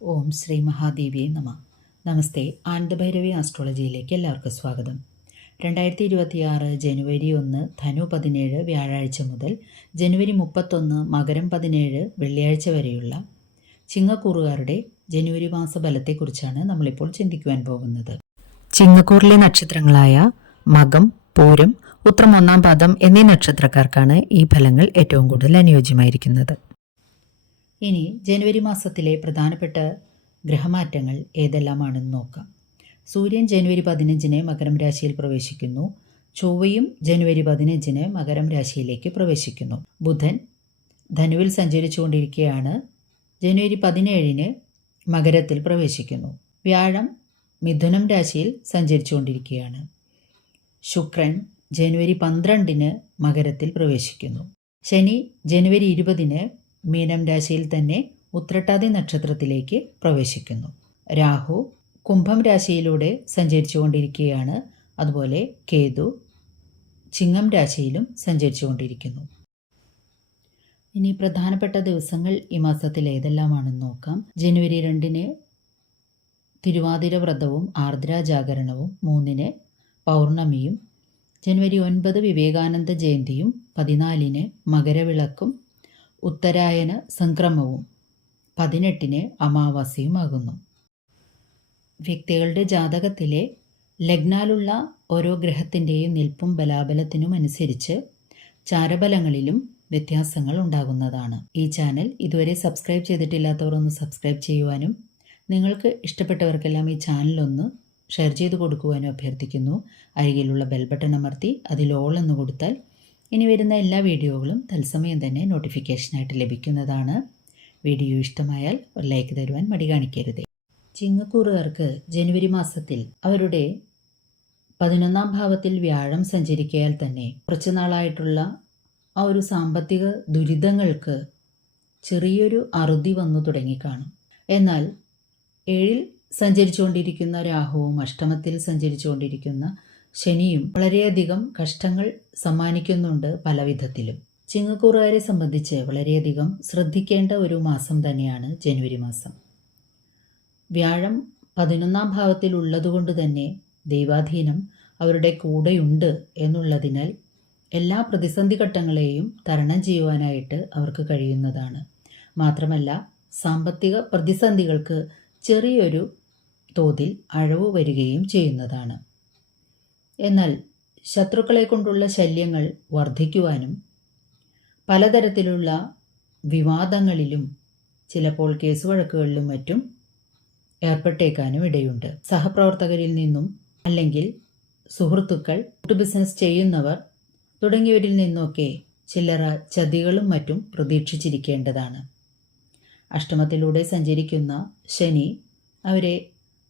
ഓം ശ്രീ മഹാദേവിയെ നമ. നമസ്തേ ആനന്ദഭൈരവി ആസ്ട്രോളജിയിലേക്ക് എല്ലാവർക്കും സ്വാഗതം. രണ്ടായിരത്തി ഇരുപത്തിയാറ് ജനുവരി ഒന്ന് ധനു പതിനേഴ് വ്യാഴാഴ്ച മുതൽ ജനുവരി മുപ്പത്തൊന്ന് മകരം പതിനേഴ് വെള്ളിയാഴ്ച വരെയുള്ള ചിങ്ങക്കൂറുകാരുടെ ജനുവരി മാസ ഫലത്തെക്കുറിച്ചാണ് നമ്മളിപ്പോൾ ചിന്തിക്കുവാൻ പോകുന്നത്. ചിങ്ങക്കൂറിലെ നക്ഷത്രങ്ങളായ മകം പൂരം ഉത്രം ഒന്നാം പാദം എന്നീ നക്ഷത്രക്കാർക്കാണ് ഈ ഫലങ്ങൾ ഏറ്റവും കൂടുതൽ അനുയോജ്യമായിരിക്കുന്നത്. ഇനി ജനുവരി മാസത്തിലെ പ്രധാനപ്പെട്ട ഗ്രഹമാറ്റങ്ങൾ ഏതെല്ലാമാണെന്ന് നോക്കാം. സൂര്യൻ ജനുവരി പതിനഞ്ചിന് മകരം രാശിയിൽ പ്രവേശിക്കുന്നു. ചൊവ്വയും ജനുവരി പതിനഞ്ചിന് മകരം രാശിയിലേക്ക് പ്രവേശിക്കുന്നു. ബുധൻ ധനുവിൽ സഞ്ചരിച്ചുകൊണ്ടിരിക്കുകയാണ്. ജനുവരി പതിനേഴിന് മകരത്തിൽ പ്രവേശിക്കുന്നു. വ്യാഴം മിഥുനം രാശിയിൽ സഞ്ചരിച്ചുകൊണ്ടിരിക്കുകയാണ്. ശുക്രൻ ജനുവരി പന്ത്രണ്ടിന് മകരത്തിൽ പ്രവേശിക്കുന്നു. ശനി ജനുവരി ഇരുപതിന് മീനം രാശിയിൽ തന്നെ ഉത്രട്ടാതി നക്ഷത്രത്തിലേക്ക് പ്രവേശിക്കുന്നു. രാഹു കുംഭം രാശിയിലൂടെ സഞ്ചരിച്ചുകൊണ്ടിരിക്കുകയാണ്. അതുപോലെ കേതു ചിങ്ങം രാശിയിലും സഞ്ചരിച്ചുകൊണ്ടിരിക്കുന്നു. ഇനി പ്രധാനപ്പെട്ട ദിവസങ്ങൾ ഈ മാസത്തിൽ ഏതെല്ലാമാണെന്ന് നോക്കാം. ജനുവരി രണ്ടിന് തിരുവാതിര വ്രതവും ആർദ്ര ജാഗരണവും മൂന്നിന് പൗർണമിയും ജനുവരി ഒൻപത് വിവേകാനന്ദ ജയന്തിയും പതിനാലിന് മകരവിളക്കും ഉത്തരായന സംക്രമവും പതിനെട്ടിന് അമാവാസിയുമാകുന്നു വ്യക്തികളുടെ ജാതകത്തിലെ ലഗ്നാലുള്ള ഓരോ ഗ്രഹത്തിന്റെയും നിൽപ്പും ബലാബലത്തിനും അനുസരിച്ച് ചാരബലങ്ങളിലും വ്യത്യാസങ്ങൾ ഉണ്ടാകുന്നതാണ്. ഈ ചാനൽ ഇതുവരെ സബ്സ്ക്രൈബ് ചെയ്തിട്ടില്ലാത്തവർ ഒന്ന് സബ്സ്ക്രൈബ് ചെയ്യുവാനും നിങ്ങൾക്ക് ഇഷ്ടപ്പെട്ടവർക്കെല്ലാം ഈ ചാനലൊന്ന് ഷെയർ ചെയ്ത് കൊടുക്കുവാനും അഭ്യർത്ഥിക്കുന്നു. അരികിലുള്ള ബെൽ ബട്ടൺ അമർത്തി അതിൽ ഓൾ എന്ന് കൊടുത്താൽ ഇനി വരുന്ന എല്ലാ വീഡിയോകളും തത്സമയം തന്നെ നോട്ടിഫിക്കേഷനായിട്ട് ലഭിക്കുന്നതാണ്. വീഡിയോ ഇഷ്ടമായാൽ ഒരു ലൈക്ക് തരുവാൻ മടി കാണിക്കരുത്. ചിങ്ങക്കൂറുകാർക്ക് ജനുവരി മാസത്തിൽ അവരുടെ പതിനൊന്നാം ഭാവത്തിൽ വ്യാഴം സഞ്ചരിക്കയാൽ തന്നെ കുറച്ചു നാളായിട്ടുള്ള ആ ഒരു സാമ്പത്തിക ദുരിതങ്ങൾക്ക് ചെറിയൊരു അറുതി വന്നു തുടങ്ങിക്കാണും. എന്നാൽ ഏഴിൽ സഞ്ചരിച്ചുകൊണ്ടിരിക്കുന്ന രാഹുവും അഷ്ടമത്തിൽ സഞ്ചരിച്ചുകൊണ്ടിരിക്കുന്ന ശനിയും വളരെയധികം കഷ്ടങ്ങൾ സമ്മാനിക്കുന്നുണ്ട് പല വിധത്തിലും ചിങ്ങക്കൂറുകാരെ സംബന്ധിച്ച് വളരെയധികം ശ്രദ്ധിക്കേണ്ട ഒരു മാസം തന്നെയാണ് ജനുവരി മാസം. വ്യാഴം പതിനൊന്നാം ഭാവത്തിൽ ഉള്ളതുകൊണ്ട് തന്നെ ദൈവാധീനം അവരുടെ കൂടെയുണ്ട് എന്നുള്ളതിനാൽ എല്ലാ പ്രതിസന്ധി ഘട്ടങ്ങളെയും തരണം ചെയ്യുവാനായിട്ട് അവർക്ക് കഴിയുന്നതാണ്. മാത്രമല്ല സാമ്പത്തിക പ്രതിസന്ധികൾക്ക് ചെറിയൊരു തോതിൽ അഴവ് വരികയും ചെയ്യുന്നതാണ്. എന്നാൽ ശത്രുക്കളെ കൊണ്ടുള്ള ശല്യങ്ങൾ വർദ്ധിക്കുവാനും പലതരത്തിലുള്ള വിവാദങ്ങളിലും ചിലപ്പോൾ കേസ് വഴക്കുകളിലും മറ്റും ഏർപ്പെട്ടേക്കാനും ഇടയുണ്ട്. സഹപ്രവർത്തകരിൽ നിന്നും അല്ലെങ്കിൽ സുഹൃത്തുക്കൾ ബിസിനസ് ചെയ്യുന്നവർ തുടങ്ങിയവരിൽ നിന്നൊക്കെ ചില്ലറ ചതികളും മറ്റും പ്രതീക്ഷിച്ചിരിക്കേണ്ടതാണ്. അഷ്ടമത്തിലൂടെ സഞ്ചരിക്കുന്ന ശനി അവരെ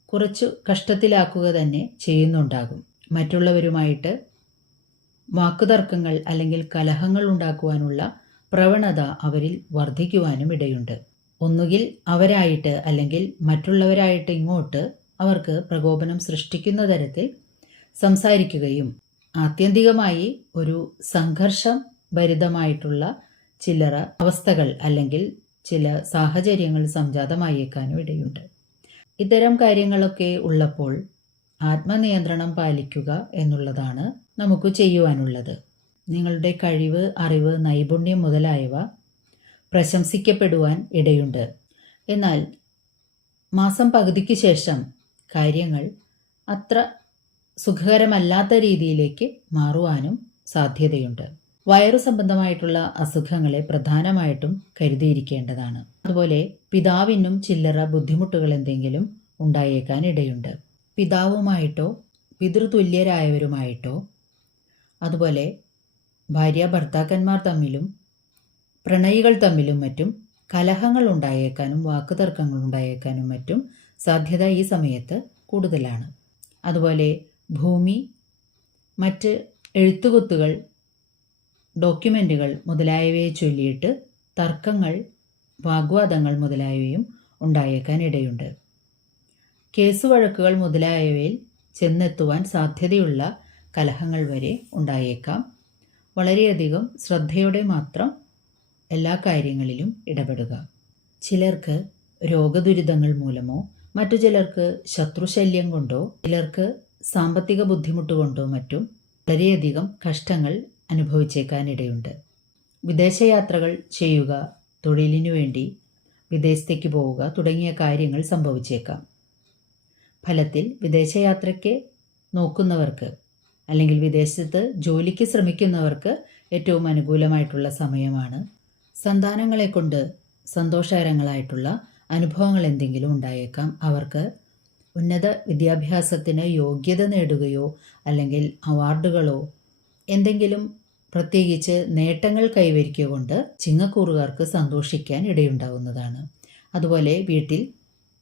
കുറച്ചു കഷ്ടത്തിലാക്കുക തന്നെ ചെയ്യുന്നുണ്ടാകും. മറ്റുള്ളവരുമായിട്ട് വാക്കുതർക്കങ്ങൾ അല്ലെങ്കിൽ കലഹങ്ങൾ ഉണ്ടാക്കുവാനുള്ള പ്രവണത അവരിൽ വർദ്ധിക്കുവാനും ഇടയുണ്ട്. ഒന്നുകിൽ അവരായിട്ട് അല്ലെങ്കിൽ മറ്റുള്ളവരായിട്ട് ഇങ്ങോട്ട് അവർക്ക് പ്രകോപനം സൃഷ്ടിക്കുന്ന തരത്തിൽ സംസാരിക്കുകയും ആത്യന്തികമായി ഒരു സംഘർഷം ഭരിതമായിട്ടുള്ള ചില്ലറ അവസ്ഥകൾ അല്ലെങ്കിൽ ചില സാഹചര്യങ്ങൾ സംജാതമായേക്കാനും ഇടയുണ്ട്. ഇത്തരം കാര്യങ്ങളൊക്കെ ഉള്ളപ്പോൾ ആത്മനിയന്ത്രണം പാലിക്കുക എന്നുള്ളതാണ് നമുക്ക് ചെയ്യുവാനുള്ളത്. നിങ്ങളുടെ കഴിവ് അറിവ് നൈപുണ്യം മുതലായവ പ്രശംസിക്കപ്പെടുവാൻ ഇടയുണ്ട്. എന്നാൽ മാസം പകുതിക്ക് ശേഷം കാര്യങ്ങൾ അത്ര സുഖകരമല്ലാത്ത രീതിയിലേക്ക് മാറുവാനും സാധ്യതയുണ്ട്. വയറു സംബന്ധമായിട്ടുള്ള അസുഖങ്ങളെ പ്രധാനമായിട്ടും കരുതിയിരിക്കേണ്ടതാണ്. അതുപോലെ പിതാവിനും ചില്ലറ ബുദ്ധിമുട്ടുകൾ എന്തെങ്കിലും ഉണ്ടായേക്കാൻ ഇടയുണ്ട്. പിതാവുമായിട്ടോ പിതൃതുല്യരായവരുമായിട്ടോ അതുപോലെ ഭാര്യ ഭർത്താക്കന്മാർ തമ്മിലും പ്രണയികൾ തമ്മിലും മറ്റും കലഹങ്ങൾ ഉണ്ടായേക്കാനും വാക്കുതർക്കങ്ങൾ ഉണ്ടായേക്കാനും മറ്റും സാധ്യത ഈ സമയത്ത് കൂടുതലാണ്. അതുപോലെ ഭൂമി മറ്റ് എഴുത്തുകുത്തുകൾ ഡോക്യുമെന്റുകൾ മുതലായവയെ ചൊല്ലിയിട്ട് തർക്കങ്ങൾ വാഗ്വാദങ്ങൾ മുതലായവയും ഉണ്ടായേക്കാൻ ഇടയുണ്ട് കേസ് വഴക്കുകൾ മുതലായവയിൽ ചെന്നെത്തുവാൻ സാധ്യതയുള്ള കലഹങ്ങൾ വരെ ഉണ്ടായേക്കാം. വളരെയധികം ശ്രദ്ധയോടെ മാത്രം എല്ലാ കാര്യങ്ങളിലും ഇടപെടുക. ചിലർക്ക് രോഗദുരിതങ്ങൾ മൂലമോ മറ്റു ചിലർക്ക് ശത്രുശല്യം കൊണ്ടോ ചിലർക്ക് സാമ്പത്തിക ബുദ്ധിമുട്ട് കൊണ്ടോ മറ്റും വളരെയധികം കഷ്ടങ്ങൾ അനുഭവിച്ചേക്കാനിടയുണ്ട്. വിദേശയാത്രകൾ ചെയ്യുക തൊഴിലിനു വേണ്ടി വിദേശത്തേക്ക് പോവുക തുടങ്ങിയ കാര്യങ്ങൾ സംഭവിച്ചേക്കാം. ഫലത്തിൽ വിദേശയാത്രയ്ക്ക് നോക്കുന്നവർക്ക് അല്ലെങ്കിൽ വിദേശത്ത് ജോലിക്ക് ശ്രമിക്കുന്നവർക്ക് ഏറ്റവും അനുകൂലമായിട്ടുള്ള സമയമാണ്. സന്താനങ്ങളെ കൊണ്ട് സന്തോഷകരങ്ങളായിട്ടുള്ള അനുഭവങ്ങൾ എന്തെങ്കിലും ഉണ്ടായേക്കാം. അവർക്ക് ഉന്നത വിദ്യാഭ്യാസത്തിന് യോഗ്യത നേടുകയോ അല്ലെങ്കിൽ അവാർഡുകളോ എന്തെങ്കിലും പ്രത്യേകിച്ച് നേട്ടങ്ങൾ കൈവരിക്കുക കൊണ്ട് ചിങ്ങക്കൂറുകാർക്ക് സന്തോഷിക്കാൻ ഇടയുണ്ടാവുന്നതാണ്. അതുപോലെ വീട്ടിൽ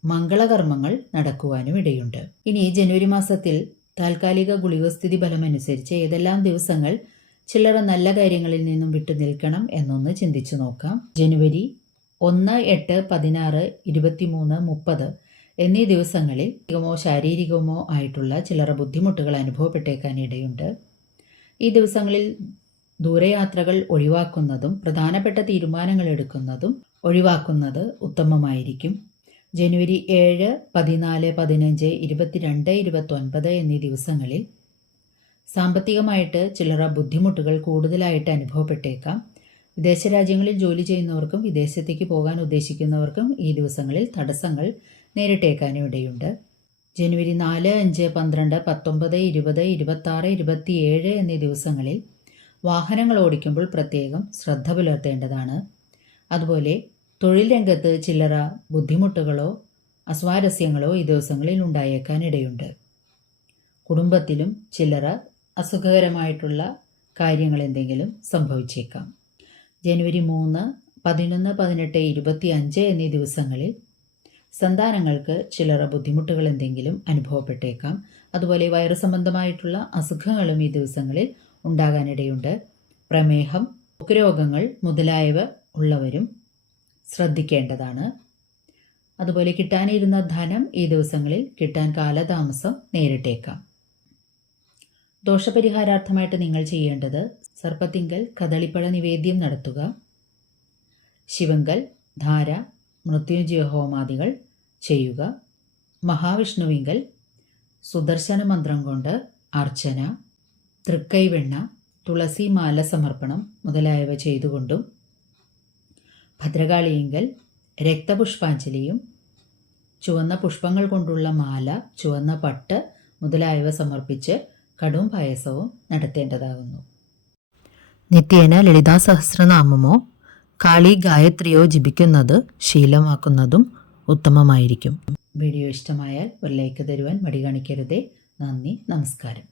മംഗളകർമ്മങ്ങൾ നടക്കുവാനും ഇടയുണ്ട് ഇനി ജനുവരി മാസത്തിൽ താൽക്കാലിക ഗുളികസ്ഥിതി ഫലമനുസരിച്ച് ഏതെല്ലാം ദിവസങ്ങൾ ചില്ലറ നല്ല കാര്യങ്ങളിൽ നിന്നും വിട്ടു നിൽക്കണം എന്നൊന്ന് ചിന്തിച്ചു നോക്കാം. ജനുവരി ഒന്ന് എട്ട് പതിനാറ് ഇരുപത്തിമൂന്ന് മുപ്പത് എന്നീ ദിവസങ്ങളിൽ ശാരീരികമോ ശാരീരികമോ ആയിട്ടുള്ള ചില്ലറ ബുദ്ധിമുട്ടുകൾ അനുഭവപ്പെട്ടേക്കാൻ ഇടയുണ്ട്. ഈ ദിവസങ്ങളിൽ ദൂരയാത്രകൾ ഒഴിവാക്കുന്നതും പ്രധാനപ്പെട്ട തീരുമാനങ്ങൾ എടുക്കുന്നതും ഒഴിവാക്കുന്നത് ഉത്തമമായിരിക്കും. ജനുവരി ഏഴ് പതിനാല് പതിനഞ്ച് ഇരുപത്തിരണ്ട് ഇരുപത്തൊൻപത് എന്നീ ദിവസങ്ങളിൽ സാമ്പത്തികമായിട്ട് ചില്ലറ ബുദ്ധിമുട്ടുകൾ കൂടുതലായിട്ട് അനുഭവപ്പെട്ടേക്കാം. വിദേശ രാജ്യങ്ങളിൽ ജോലി ചെയ്യുന്നവർക്കും വിദേശത്തേക്ക് പോകാൻ ഉദ്ദേശിക്കുന്നവർക്കും ഈ ദിവസങ്ങളിൽ തടസ്സങ്ങൾ നേരിട്ടേക്കാനും ഇടയുണ്ട് ജനുവരി നാല് അഞ്ച് പന്ത്രണ്ട് പത്തൊമ്പത് ഇരുപത് ഇരുപത്താറ് ഇരുപത്തിയേഴ് എന്നീ ദിവസങ്ങളിൽ വാഹനങ്ങൾ ഓടിക്കുമ്പോൾ പ്രത്യേകം ശ്രദ്ധ പുലർത്തേണ്ടതാണ്. അതുപോലെ തൊഴിൽ രംഗത്ത് ചില്ലറ ബുദ്ധിമുട്ടുകളോ അസ്വാരസ്യങ്ങളോ ഈ ദിവസങ്ങളിൽ ഉണ്ടായേക്കാനിടയുണ്ട്. കുടുംബത്തിലും ചില്ലറ അസുഖകരമായിട്ടുള്ള കാര്യങ്ങൾ എന്തെങ്കിലും സംഭവിച്ചേക്കാം. ജനുവരി മൂന്ന് പതിനൊന്ന് പതിനെട്ട് ഇരുപത്തി അഞ്ച് എന്നീ ദിവസങ്ങളിൽ സന്താനങ്ങൾക്ക് ചില്ലറ ബുദ്ധിമുട്ടുകൾ എന്തെങ്കിലും അനുഭവപ്പെട്ടേക്കാം. അതുപോലെ വയറു സംബന്ധമായിട്ടുള്ള അസുഖങ്ങളും ഈ ദിവസങ്ങളിൽ ഉണ്ടാകാനിടയുണ്ട്. പ്രമേഹം രോഗങ്ങൾ മുതലായവ ഉള്ളവരും ശ്രദ്ധിക്കേണ്ടതാണ്. അതുപോലെ കിട്ടാനിരുന്ന ധനം ഈ ദിവസങ്ങളിൽ കിട്ടാൻ കാലതാമസം നേരിട്ടേക്കാം. ദോഷപരിഹാരാർത്ഥമായിട്ട് നിങ്ങൾ ചെയ്യേണ്ടത് സർപ്പത്തിങ്കൽ കദളിപ്പഴ നിവേദ്യം നടത്തുക. ശിവങ്കൽ ധാര മൃത്യുഞ്ജയ ഹോമാദികൾ ചെയ്യുക. മഹാവിഷ്ണുവിങ്കൽ സുദർശന മന്ത്രം കൊണ്ട് അർച്ചന തൃക്കൈവെണ്ണ തുളസിമാല സമർപ്പണം മുതലായവ ചെയ്തുകൊണ്ടും ഭദ്രകാളിയെങ്കിൽ രക്തപുഷ്പാഞ്ജലിയും ചുവന്ന പുഷ്പങ്ങൾ കൊണ്ടുള്ള മാല ചുവന്ന പട്ട് മുതലായവ സമർപ്പിച്ച് കടും പായസവും നടത്തേണ്ടതാകുന്നു. നിത്യേന ലളിതാ സഹസ്രനാമമോ കാളി ഗായത്രിയോ ജപിക്കുന്നത് ശീലമാക്കുന്നതും ഉത്തമമായിരിക്കും. വീഡിയോ ഇഷ്ടമായാൽ ഒരു ലൈക്ക് തരുവാൻ മടി കാണിക്കരുതേ. നന്ദി നമസ്കാരം.